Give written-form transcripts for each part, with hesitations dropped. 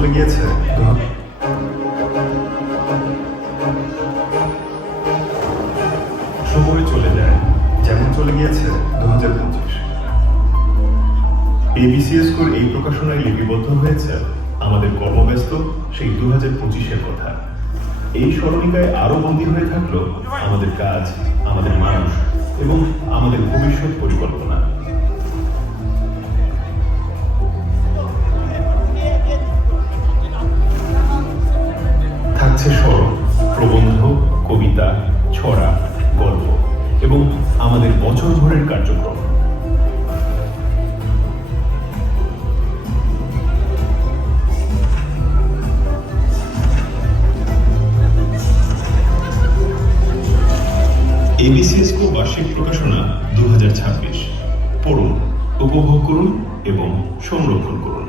চলে গিয়েছে সময় চলে যায়, যেমন চলে গিয়েছে 2025। এবিসিএসকোর এই প্রকাশনায় লিপিবদ্ধ হয়েছে আমাদের কর্মব্যস্ত সেই 2025-এর কথা। এই স্মরণিকায় আরো বন্দী হয়ে থাকলো আমাদের কাজ, আমাদের মানুষ এবং আমাদের ভবিষ্যৎ পরিকল্পনা। থাকছে স্মরণ, প্রবন্ধ, কবিতা, ছড়া, গল্প এবং আমাদের বছরভরের কার্যক্রম। এবিসিএসকো বার্ষিক প্রকাশনা 2026। পড়ুন, উপভোগ করুন এবং সংরক্ষণ করুন।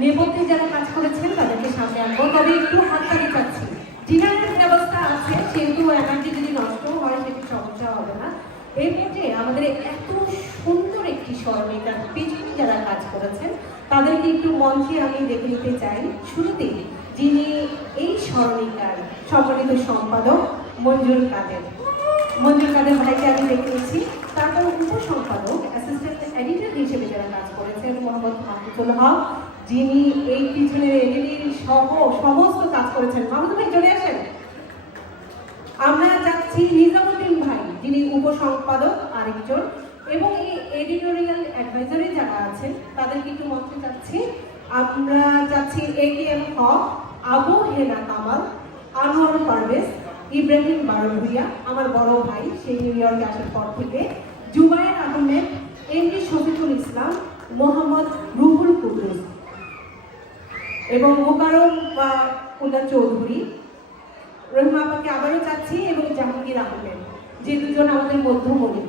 নেপথ্যে যারা কাজ করেছেন তাদেরকে সামনে আনবো, তবে একটু হাততালি চাচ্ছি। ডিনারের ব্যবস্থা আছে, সেহেতু এনার্জি যদি নষ্ট হয় সেটি সমস্যা হবে না। এর মধ্যে আমাদের এত সুন্দর একটি স্মরণিকার পেছনে যারা কাজ করেছেন তাদেরকে একটু মঞ্চে আমি দেখে নিতে চাই। শুরুতেই যিনি এই স্মরণিকার সম্মানিত সম্পাদক মঞ্জুর কাদের ভাইকে আমি দেখে নিচ্ছি। তারপর উপসম্পাদক অ্যাসিস্ট্যান্ট এডিটর হিসেবে যারা কাজ করেছেন মোহাম্মদ মাহমুদুল হক, যিনি এই পিছনের এডিটিং সহ সমস্ত কাজ করেছেন। মাহমুদ ভাই চলে আসেন। আমরা যাচ্ছি নিজামুদ্দিন ভাই, যিনি উপসম্পাদক আরেকজন, এবং এই এডিটোরিয়াল অ্যাডভাইজারি যারা আছেন তাদেরকে একটু মঞ্চে যাচ্ছি। আমরা যাচ্ছি AKM হক, আবু হেনা কামাল, আনোয়ার পারভেজ, ইব্রাহিম বারভুইয়া, আমার বড় ভাই সেই নিউ ইয়র্কে আসার পর থেকে, জুবায়ের আহমেদ, MD শফিকুল ইসলাম, মোহাম্মদ রুহুল কুদ্দুস এবং মোকারম উল্লাহ চৌধুরী, রহিমা আপাকে আবারও যাচ্ছি, এবং জাহাঙ্গীর আহমেদ, যে দুজন আমাদের মধ্যমণি।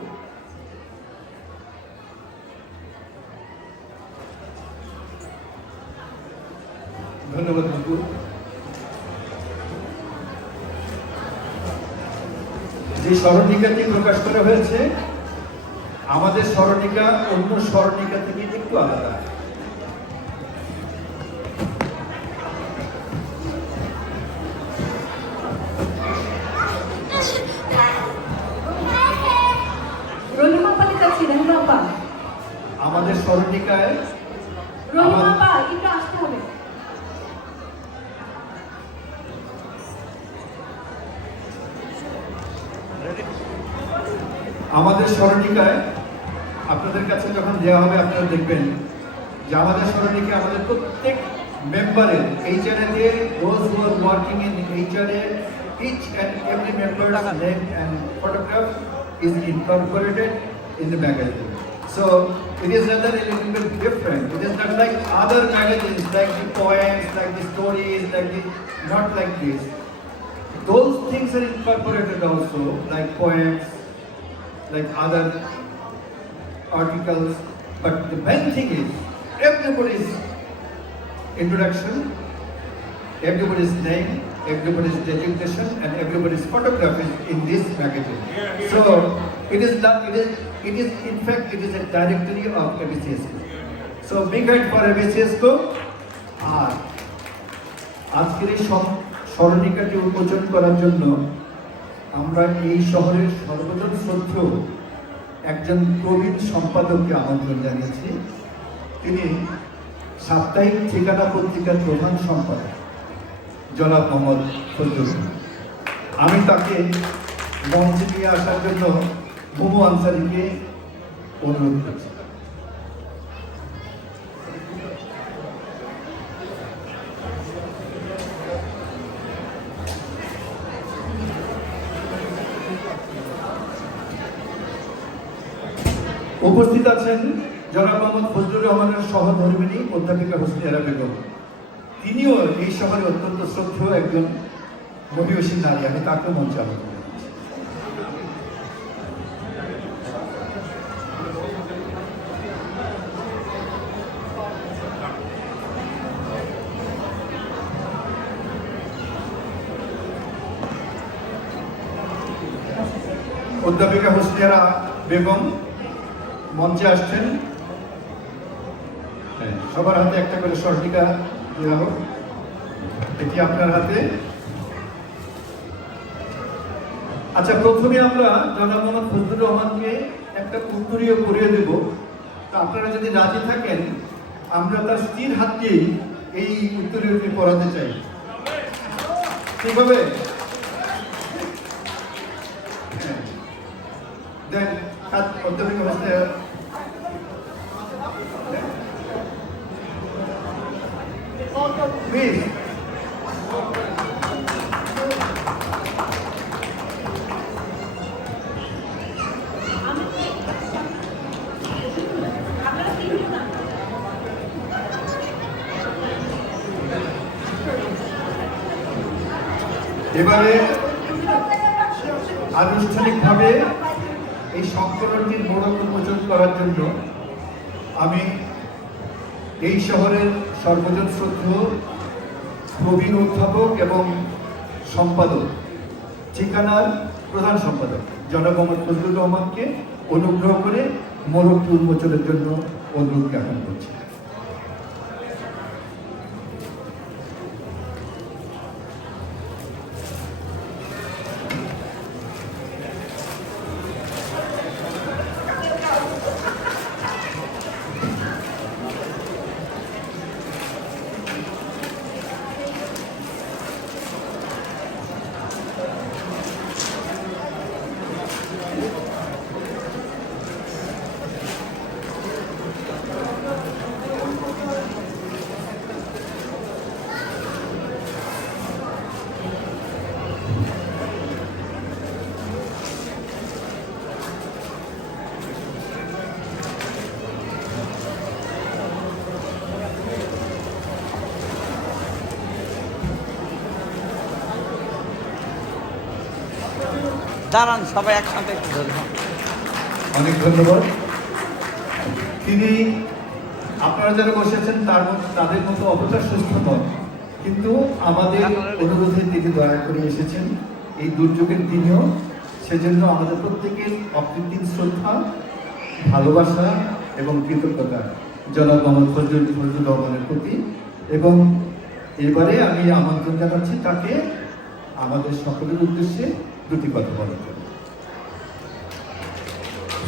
ধন্যবাদ বাবু। যে স্মরণিকাটি প্রকাশ করা হয়েছে, আমাদের স্মরণিকা অন্য স্মরণিকা থেকে একটু আলাদা। রহিমা আপাকে যাচ্ছি। রহিমা আপা, আমাদের স্মরণিকায় রহিমা আপা একটু আসতে হবে। আমাদের স্মরণিকায় আপনাদের কাছে যখন দেওয়া হবে আপনারা দেখবেন যে আমাদের স্মরণিকা আমাদের প্রত্যেক মেম্বারের এইচআরএ দিয়ে those who are working in HR, each and every member's name and photograph is incorporated in the magazine. So it is rather a little bit different. It is not like other magazines, like the poems, like the stories, like the not like this. Those things are incorporated also, like poems, like other articles, but the main thing is everybody's introduction, everybody's name, everybody's designation, and everybody's photograph is in this magazine. So it is not, it is in fact it is a directory of ABCSCO. So big hand for ABCSCO. আর আজকের এই স্মরণিকাটি উন্মোচন করার জন্য আমরা এই শহরের সর্বজন শ্রদ্ধেয় একজন প্রবীণ সম্পাদককে আমন্ত্রণ জানিয়েছি। তিনি সাপ্তাহিক ঠিকানা পত্রিকার প্রধান সম্পাদক জনাব মোহাম্মদ ফজলুল। আমি তাকে মঞ্চে নিয়ে আসার জন্য মোমো আনসারিকে অনুরোধ করছি। উপস্থিত আছেন জনাব মোহাম্মদ ফজলুর রহমানের সহধর্মিণী অধ্যাপিকা হোসনিয়ারা বেগম। তিনিও এই শহরে অত্যন্ত শ্রদ্ধেয় একজন মহিষী নারী। আমি তাকে মঞ্চে আমন্ত্রণ জানাচ্ছি। অধ্যাপিকা হোসনিয়ারা বেগম মঞ্চে আসছেন। হ্যাঁ, সবার হাতে একটা করে স্মরণিকা দেওয়া হোক। এটি আপনার হাতে। আচ্ছা, প্রথমে আমরা জনাব মোহাম্মদ ফজলুর রহমানকে একটা উত্তরীয় করিয়ে দেব। তা আপনারা যদি রাজি থাকেন, আমরা তার স্ত্রীর হাত দিয়েই এই উত্তরীয়টি পড়াতে চাই। ঠিক হবে? হ্যাঁ। দেন হাত অধ্যাপিকা অবস্থায় প্লিজ। এবারে আনুষ্ঠানিকভাবে এই সংকলনটির মোড়ক উন্মোচন করার জন্য আমি এই শহরের সর্বজন শ্রদ্ধেয় প্রবীণ অধ্যাপক এবং সম্পাদক, ঠিকানার প্রধান সম্পাদক জনাব মোহাম্মদ ফজলুর রহমানকে অনুগ্রহ করে মোড়কটি উন্মোচনের জন্য অনুরোধ জ্ঞাপন করছি। দাঁড়ান সবাই একসাথে একটু ধরুন। অনেক ধন্যবাদ। তিনি আপনারা যারা বসেছেন তাদের মতো অতটা সুস্থ নন, কিন্তু আমাদের অনুরোধে তিনি দয়া করে এসেছেন এই দুর্যোগের দিনেও। সেজন্য আমাদের প্রত্যেকের অকৃত্রিম শ্রদ্ধা, ভালোবাসা এবং কৃতজ্ঞতা জনাব মোহাম্মদ ফজলুর রহমানের প্রতি। এবং এবারে আমি আমন্ত্রণ জানাচ্ছি তাকে আমাদের সকলের উদ্দেশ্যে দুটি কথা বলার জন্য।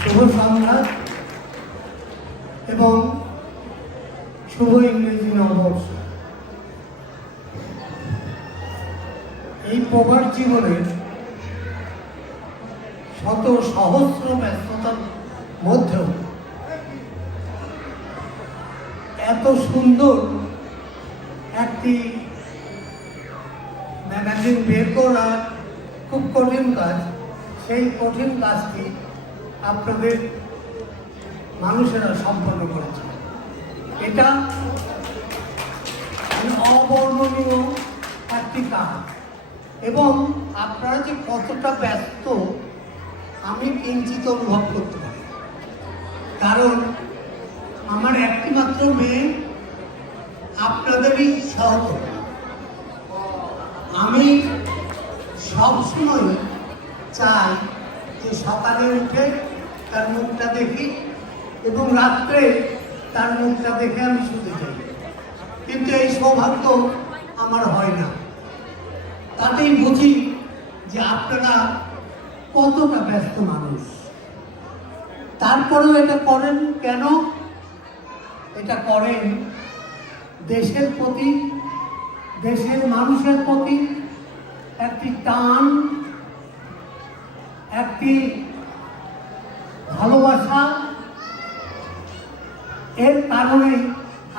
শুভ সন্ধ্যা এবং শুভ ইংরেজি নববর্ষ। এই প্রবাস জীবনের শত সহস্র ব্যস্ততার মধ্যেও এত সুন্দর একটি ম্যাগাজিন বের করা খুব কঠিন কাজ। সেই কঠিন কাজটি আপনাদের মানুষেরা সম্পন্ন করেছে। এটা অবর্ণনীয় একটি কাজ। এবং আপনারা যে কতটা ব্যস্ত আমি কিঞ্চিত অনুভব করতে পারি, কারণ আমার একটি মাত্র মেয়ে আপনাদেরই সহকর্মী। আমি সবসময় চাই যে সকালে উঠে তার মুখটা দেখি এবং রাত্রে তার মুখটা দেখে আমি শুতে চাই, কিন্তু এই সৌভাগ্য আমার হয় না। তাতেই বুঝি যে আপনারা কতটা ব্যস্ত মানুষ। তারপরেও এটা করেন কেন? এটা করেন দেশের প্রতি, দেশের মানুষের প্রতি একটি টান, একটি ভালোবাসা। এর কারণেই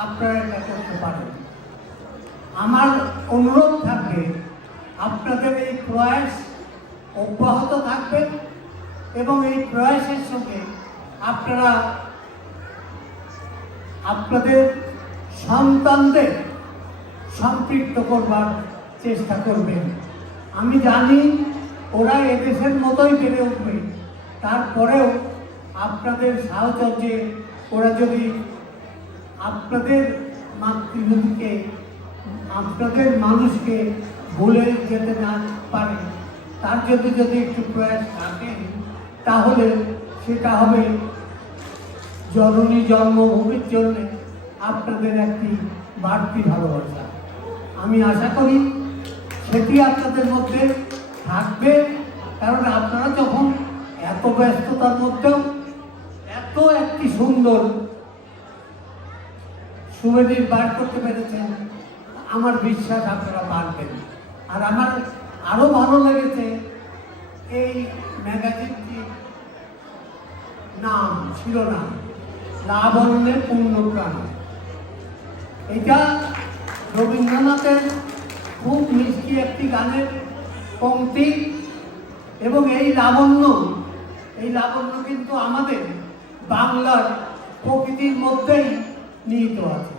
আপনারা এটা করতে পারেন। আমার অনুরোধ থাকবে আপনাদের এই প্রয়াস অব্যাহত থাকবে এবং এই প্রয়াসের সঙ্গে আপনারা আপনাদের সন্তানদের সম্পৃক্ত করবার চেষ্টা করবেন। আমি জানি ওরা এদেশের মতোই বেড়ে উঠবে, তারপরেও আপনাদের সাহচর্যে ওরা যদি আপনাদের মাতৃভূমিকে, আপনাদের মানুষকে ভুলে যেতে না পারে, তার যদি একটু প্রয়াস থাকেন, তাহলে সেটা হবে জননী জন্মভূমির জন্য আপনাদের একটি বাড়তি ভালোবাসা। আমি আশা করি সেটি আপনাদের মধ্যে থাকবে, কারণ আপনারা যখন এত ব্যস্ততার মধ্যেও এত একটি সুন্দর সুবেদির বার করতে পেরেছেন, আমার বিশ্বাস আপনারা পারবেন। আর আমার আরো ভালো লেগেছে এই ম্যাগাজিনটির নাম শিরোনাম লাবণ্যে পূর্ণপ্রাণ। এটা রবীন্দ্রনাথের খুব মিষ্টি একটি গানের পংক্তি, এবং এই লাবণ্য কিন্তু আমাদের বাংলার প্রকৃতির মধ্যেই নিহিত আছে।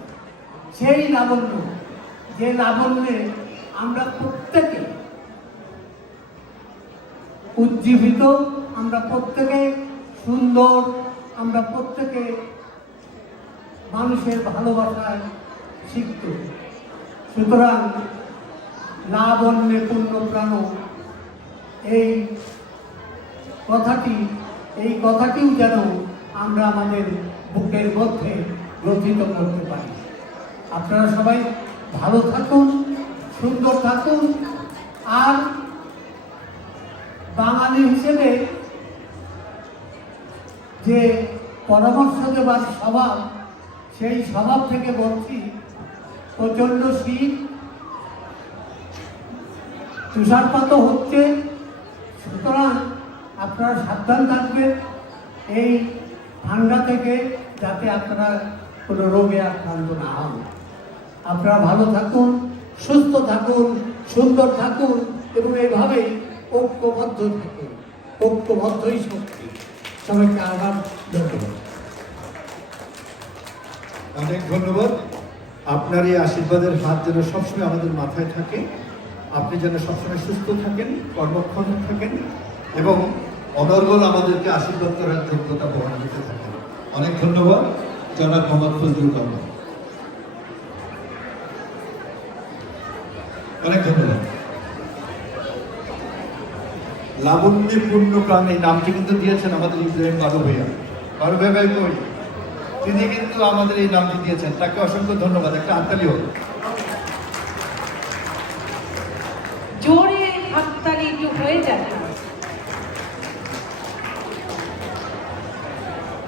সেই লাবণ্য, যে লাবণ্যে আমরা প্রত্যেকে উজ্জীবিত, আমরা প্রত্যেকে সুন্দর, আমরা প্রত্যেকে মানুষের ভালোবাসায় সিক্ত। সুতরাং লাবণ্যে পূর্ণপ্রাণ এই কথাটিও যেন আমরা আমাদের বুকের মধ্যে গ্রথিত করতে পারি। আপনারা সবাই ভালো থাকুন, সুন্দর থাকুন, আর বাঙালি হিসেবে যে পরামর্শ দেবার স্বভাব, সেই স্বভাব থেকে বলছি, প্রচণ্ড শীত, তুষারপাতও হচ্ছে, সুতরাং আপনারা সাবধান থাকবেন এই ঠান্ডা থেকে, যাতে আপনারা কোনো রোগে আক্রান্ত না হন। আপনারা ভালো থাকুন, সুস্থ থাকুন, সুন্দর থাকুন, এবং এইভাবেই ঐক্যবদ্ধ থাকুন। ঐক্যবদ্ধই শক্তি। সবাইকে আবার ধন্যবাদ। অনেক ধন্যবাদ। আপনার এই আশীর্বাদের হাত যেন সবসময় আমাদের মাথায় থাকে। আপনি যেন সবসময় সুস্থ থাকেন, কর্মক্ষম থাকেন, এবং অনর্গল আমাদেরকে আশীর্বাদ করার যোগ্যতা বহন করতে থাকেন। অনেক ধন্যবাদ জনাব মোহাম্মদ ফজলুর রহমান। অনেক ধন্যবাদ। লাবণ্যে পূর্ণপ্রাণ এই নামটি কিন্তু দিয়েছেন আমাদের ইব্রাহিম বারু ভাইয়া। বারু ভাই কই? তিনি কিন্তু আমাদের এই নামটি দিয়েছেন, তাকে অসংখ্য ধন্যবাদ। একটা হাততালি হোক। জোরে হাততালি একটু হয়ে যায়।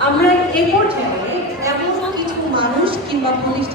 আমরা এ পর্যায়ে এমন কিছু মানুষ কিংবা প্রতিষ্ঠান